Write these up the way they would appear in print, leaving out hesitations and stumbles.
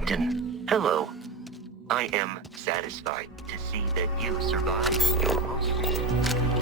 Captain, hello. I am satisfied to see that you survived your most recent...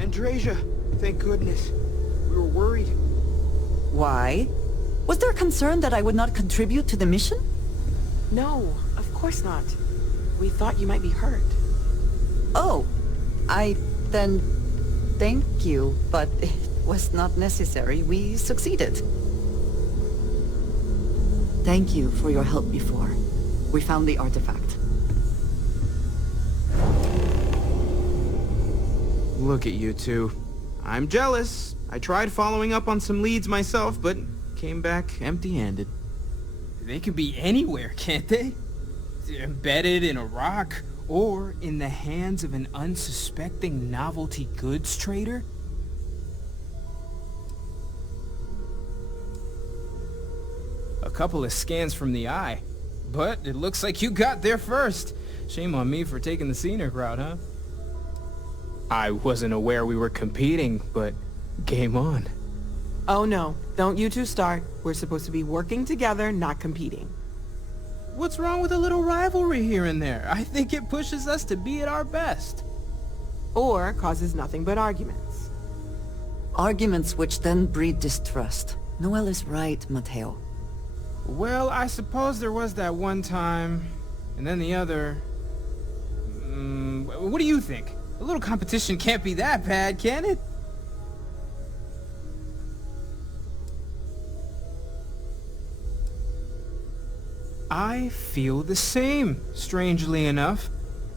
Andrasia, thank goodness. We were worried. Why? Was there concern that I would not contribute to the mission? No, of course not. We thought you might be hurt. Oh, then thank you, but it was not necessary. We succeeded. Thank you for your help before. We found the artifact. Look at you two. I'm jealous. I tried following up on some leads myself, but came back empty-handed. They could be anywhere, can't they? Embedded in a rock, or in the hands of an unsuspecting novelty goods trader? A couple of scans from the eye, but it looks like you got there first. Shame on me for taking the scenic route, huh? I wasn't aware we were competing, but game on. Oh no, don't you two start. We're supposed to be working together, not competing. What's wrong with a little rivalry here and there? I think it pushes us to be at our best. Or causes nothing but arguments. Arguments which then breed distrust. Noel is right, Mateo. Well, I suppose there was that one time, and then the other... what do you think? A little competition can't be that bad, can it? I feel the same, strangely enough.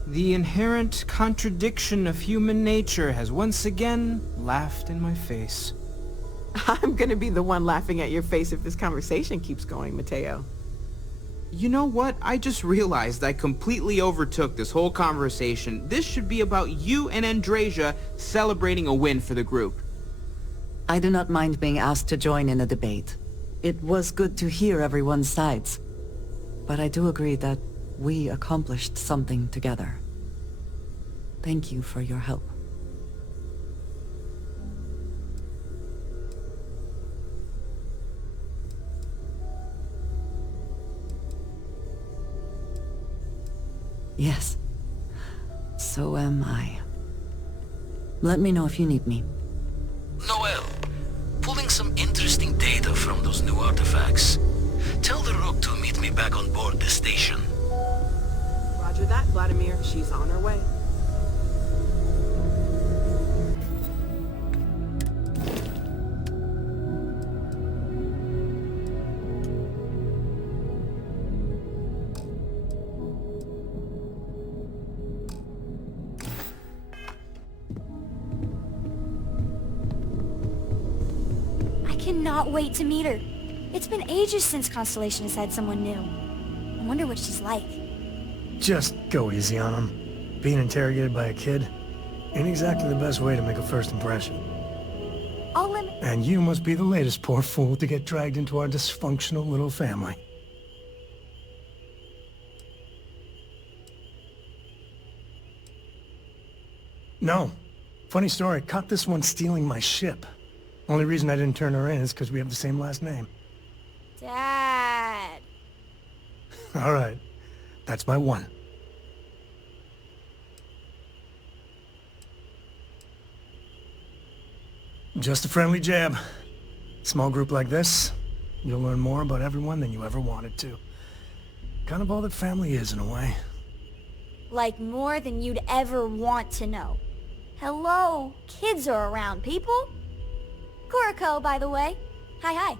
The inherent contradiction of human nature has once again laughed in my face. I'm gonna be the one laughing at your face if this conversation keeps going, Mateo. You know what? I just realized I completely overtook this whole conversation. This should be about you and Andrasia celebrating a win for the group. I do not mind being asked to join in a debate. It was good to hear everyone's sides. But I do agree that we accomplished something together. Thank you for your help. Yes, so am I. Let me know if you need me. Noel, pulling some interesting data from those new artifacts. Tell the Rook to meet me back on board the station. Roger that, Vladimir. She's on her way. I cannot wait to meet her. It's been ages since Constellation has had someone new. I wonder what she's like. Just go easy on him. Being interrogated by a kid ain't exactly the best way to make a first impression. I'll limit... And you must be the latest poor fool to get dragged into our dysfunctional little family. No. Funny story, caught this one stealing my ship. Only reason I didn't turn her in is because we have the same last name. Dad. All right. That's my one. Just a friendly jab. Small group like this, you'll learn more about everyone than you ever wanted to. Kind of all that family is in a way. Like more than you'd ever want to know. Hello, kids are around, people. Cora Coe, by the way. Hi.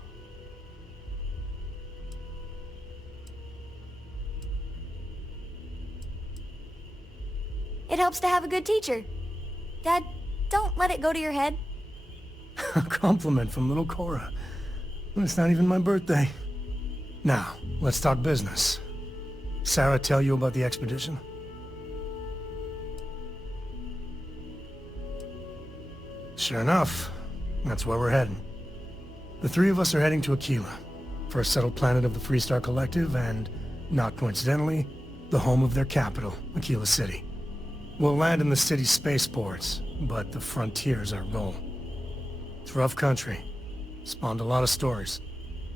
It helps to have a good teacher. Dad, don't let it go to your head. A compliment from little Cora. It's not even my birthday. Now, let's talk business. Sarah tell you about the expedition? Sure enough, that's where we're heading. The three of us are heading to Aquila, first settled planet of the Freestar Collective and, not coincidentally, the home of their capital, Aquila City. We'll land in the city's spaceports, but the frontier's our goal. It's rough country. Spawned a lot of stories.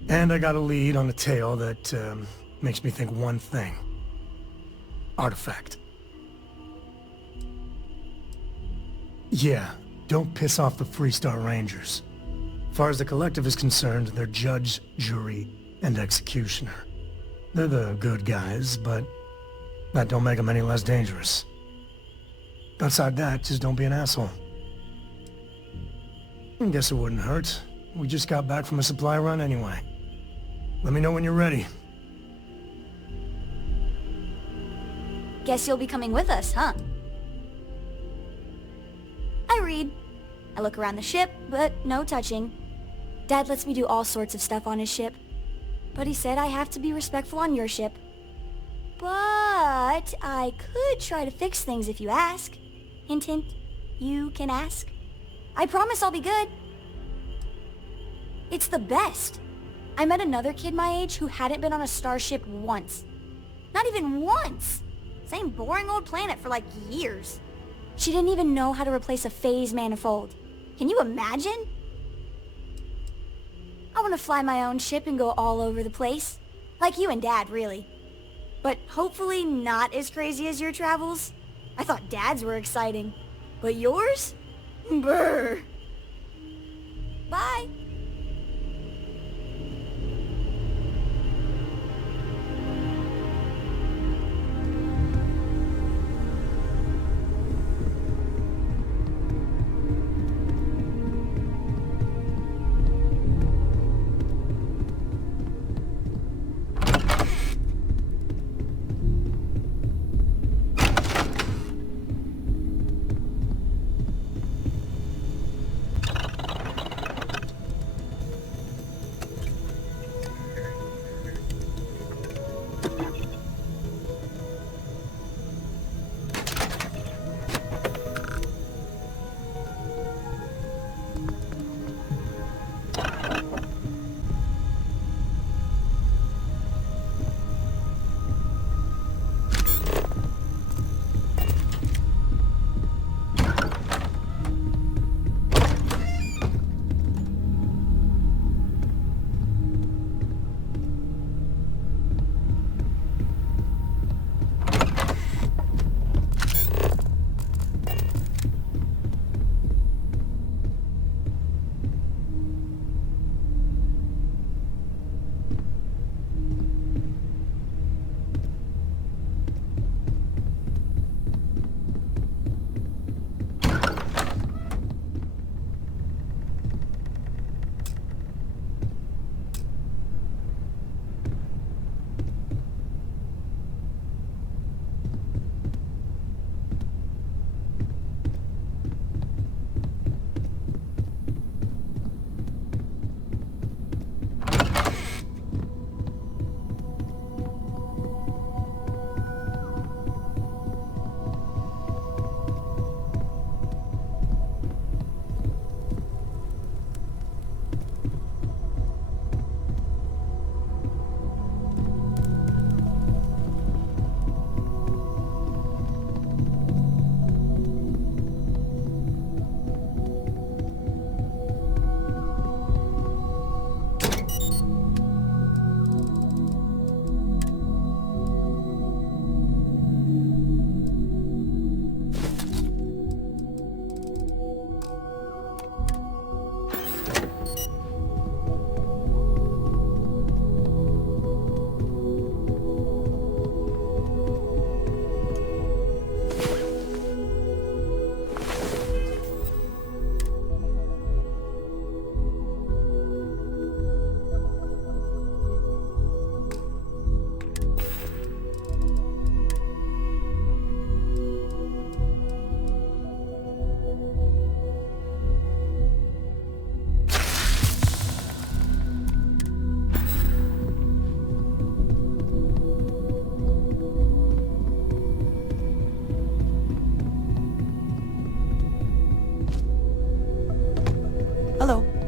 And I got a lead on a tale that makes me think one thing. Artifact. Yeah, don't piss off the Freestar Rangers. As far as the Collective is concerned, they're judge, jury, and executioner. They're the good guys, but that don't make them any less dangerous. Outside that, just don't be an asshole. I guess it wouldn't hurt. We just got back from a supply run anyway. Let me know when you're ready. Guess you'll be coming with us, huh? I read. I look around the ship, but no touching. Dad lets me do all sorts of stuff on his ship. But he said I have to be respectful on your ship. But I could try to fix things if you ask. Hint, hint. You can ask. I promise I'll be good. It's the best. I met another kid my age who hadn't been on a starship once. Not even once. Same boring old planet for like years. She didn't even know how to replace a phase manifold. Can you imagine? I want to fly my own ship and go all over the place. Like you and Dad, really. But hopefully not as crazy as your travels. I thought Dad's were exciting. But yours? Brr. Bye.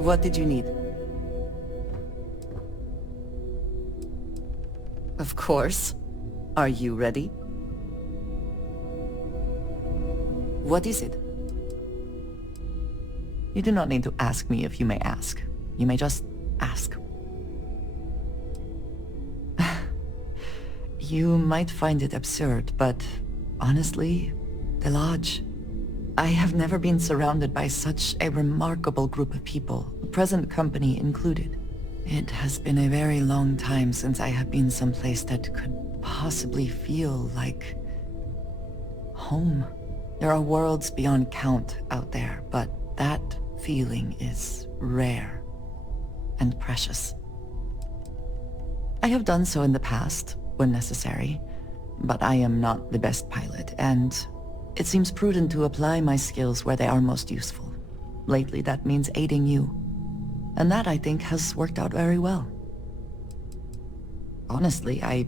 What did you need? Of course. Are you ready? What is it? You do not need to ask me if you may ask. You may just ask. You might find it absurd, but honestly, the Lodge. I have never been surrounded by such a remarkable group of people, present company included. It has been a very long time since I have been someplace that could possibly feel like home. There are worlds beyond count out there, but that feeling is rare and precious. I have done so in the past, when necessary, but I am not the best pilot, and it seems prudent to apply my skills where they are most useful. Lately, that means aiding you. And that, I think, has worked out very well. Honestly, I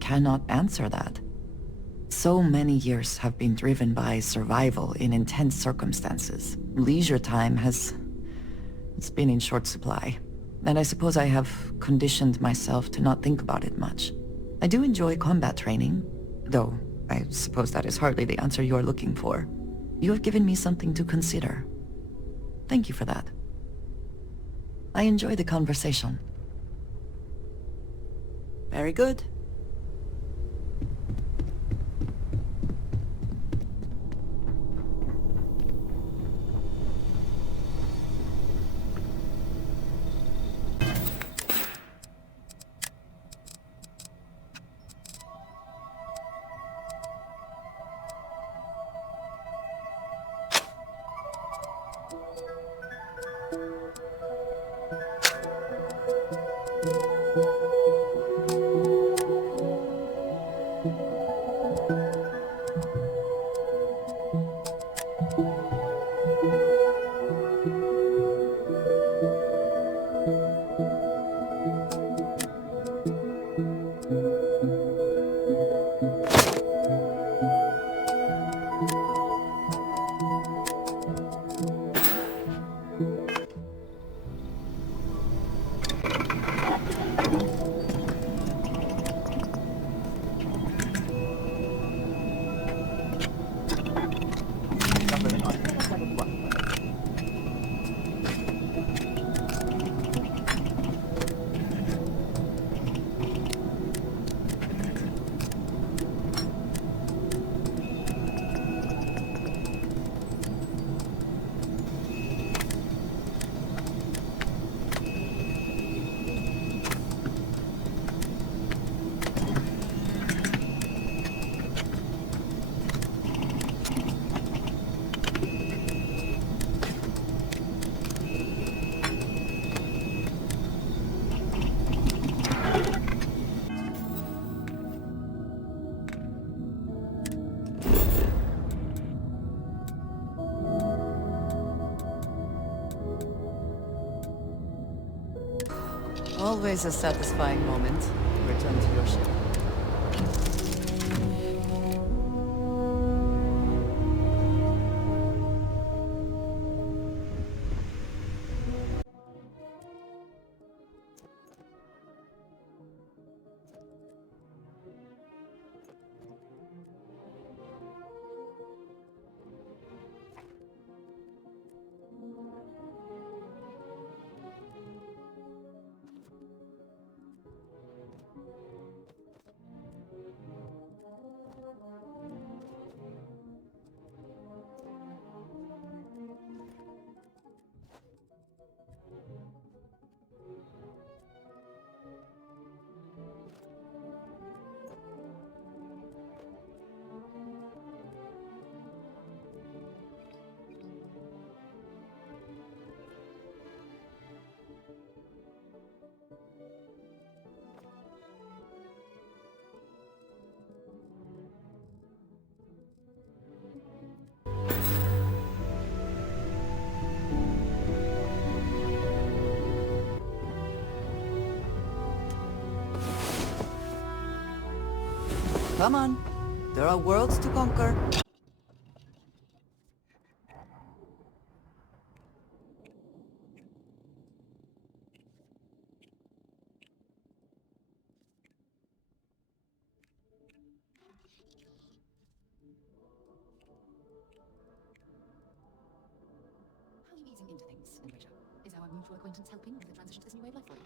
cannot answer that. So many years have been driven by survival in intense circumstances. Leisure time it's been in short supply. And I suppose I have conditioned myself to not think about it much. I do enjoy combat training, though I suppose that is hardly the answer you're looking for. You have given me something to consider. Thank you for that. I enjoy the conversation. Very good. Always a satisfying moment to return to your ship. Come on. There are worlds to conquer. mutual acquaintance helping with the transition to this new way of life for you?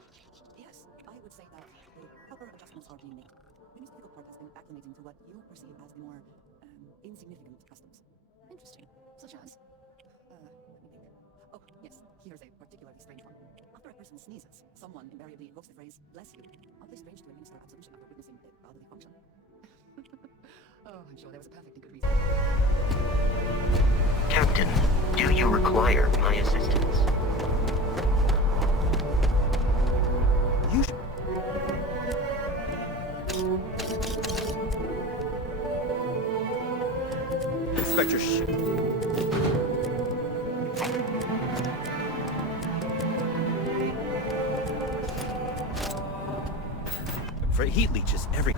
Yes, I would say that the proper adjustments are being made. The most difficult part has been acclimating to what you perceive as the more, insignificant customs. Interesting. Such as? Let me think. Oh, yes, here's a particularly strange one. After a person sneezes, someone invariably invokes the phrase, "bless you." Oddly strange to administer absolution after witnessing a bodily function. Oh, I'm sure there was a perfectly good reason. Captain, do you require my assistance? You should... Inspector for heat leeches every...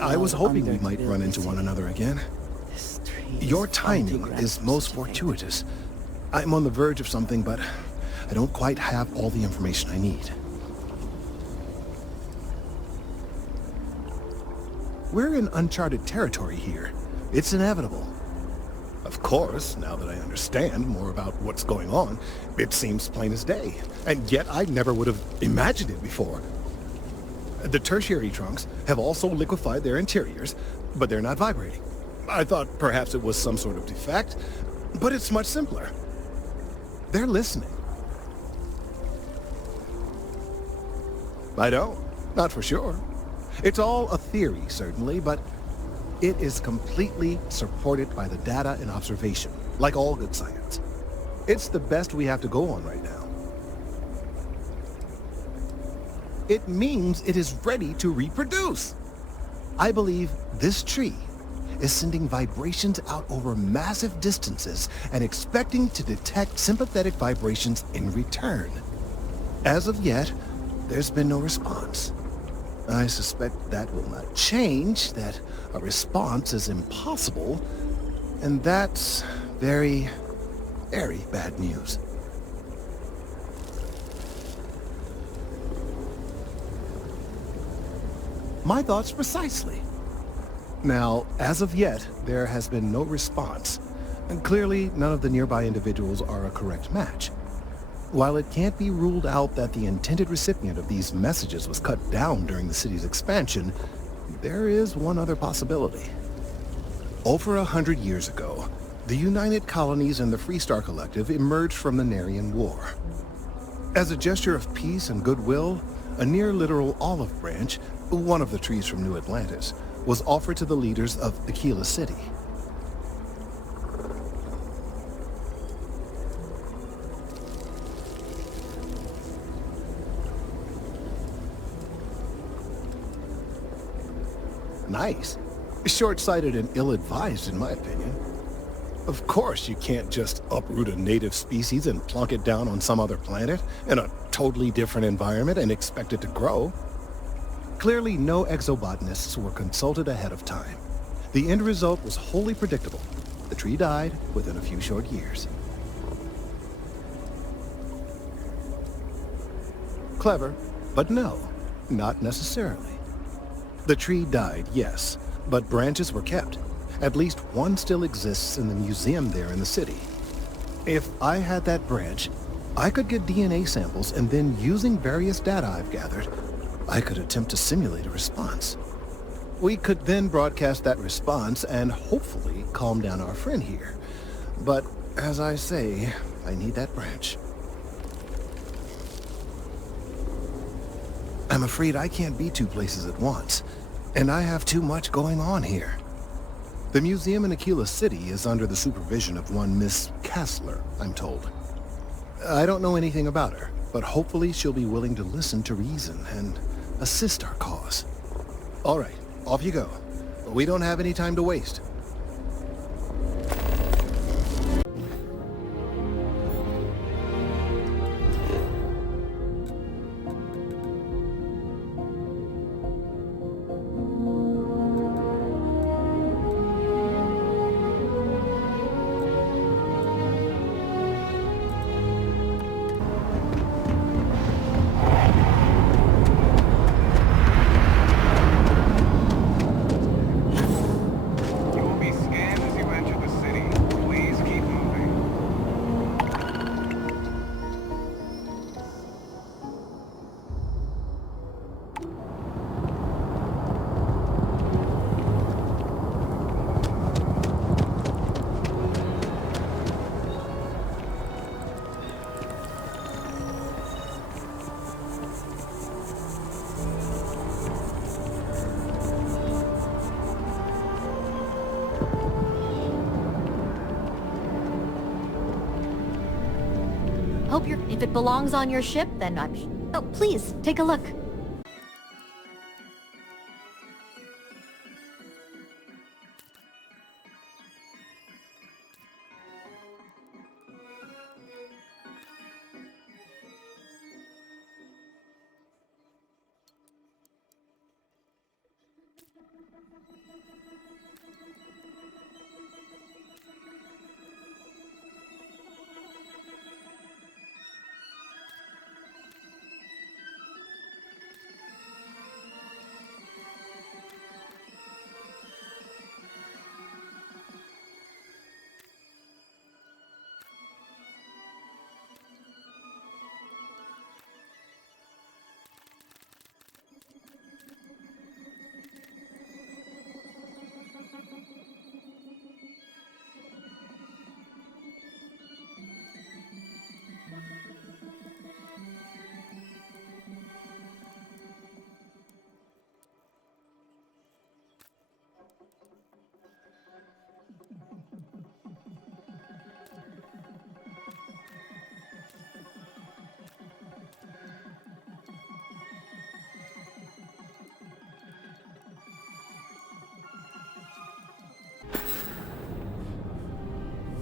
I was hoping we might run into one another again. Your timing is most fortuitous. I'm on the verge of something, but I don't quite have all the information I need. We're in uncharted territory here. It's inevitable. Of course, now that I understand more about what's going on, it seems plain as day. And yet I never would have imagined it before. The tertiary trunks have also liquefied their interiors, but they're not vibrating. I thought perhaps it was some sort of defect, but it's much simpler. They're listening. I don't. Not for sure. It's all a theory, certainly, but it is completely supported by the data and observation, like all good science. It's the best we have to go on right now. It means it is ready to reproduce. I believe this tree is sending vibrations out over massive distances and expecting to detect sympathetic vibrations in return. As of yet, there's been no response. I suspect that will not change, that a response is impossible, and that's very, very bad news. My thoughts precisely. Now, as of yet, there has been no response, and clearly none of the nearby individuals are a correct match. While it can't be ruled out that the intended recipient of these messages was cut down during the city's expansion, there is one other possibility. Over 100 years ago, the United Colonies and the Freestar Collective emerged from the Narian War. As a gesture of peace and goodwill, a near-literal olive branch, one of the trees from New Atlantis, was offered to the leaders of Aquila City. Nice. Short-sighted and ill-advised, in my opinion. Of course, you can't just uproot a native species and plunk it down on some other planet in a totally different environment and expect it to grow. Clearly, no exobotanists were consulted ahead of time. The end result was wholly predictable. The tree died within a few short years. Clever, but no, not necessarily. The tree died, yes, but branches were kept. At least one still exists in the museum there in the city. If I had that branch, I could get DNA samples, and then using various data I've gathered, I could attempt to simulate a response. We could then broadcast that response and hopefully calm down our friend here. But as I say, I need that branch. I'm afraid I can't be two places at once. And I have too much going on here. The museum in Aquila City is under the supervision of one Miss Kessler, I'm told. I don't know anything about her, but hopefully she'll be willing to listen to reason and assist our cause. All right, off you go. We don't have any time to waste. Hope if it belongs on your ship, then oh, please, take a look.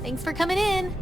Thanks for coming in.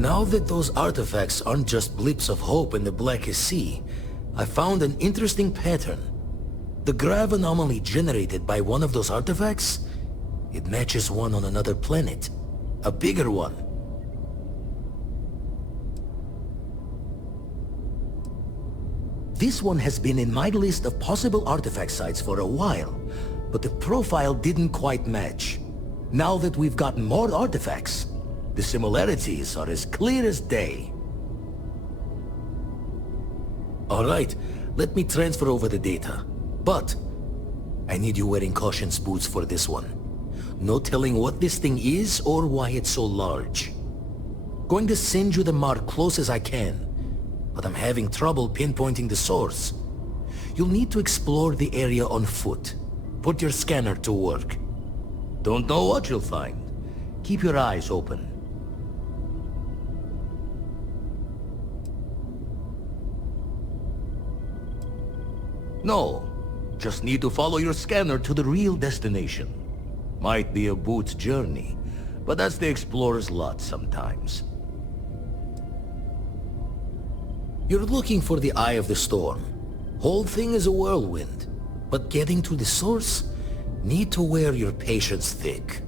Now that those artifacts aren't just blips of hope in the blackest sea, I found an interesting pattern. The grav anomaly generated by one of those artifacts, it matches one on another planet. A bigger one. This one has been in my list of possible artifact sites for a while, but the profile didn't quite match. Now that we've gotten more artifacts, the similarities are as clear as day. Alright, let me transfer over the data. But I need you wearing caution's boots for this one. No telling what this thing is or why it's so large. Going to send you the mark close as I can, but I'm having trouble pinpointing the source. You'll need to explore the area on foot. Put your scanner to work. Don't know what you'll find. Keep your eyes open. No, just need to follow your scanner to the real destination. Might be a boot's journey, but that's the explorer's lot sometimes. You're looking for the eye of the storm. Whole thing is a whirlwind, but getting to the source, need to wear your patience thick.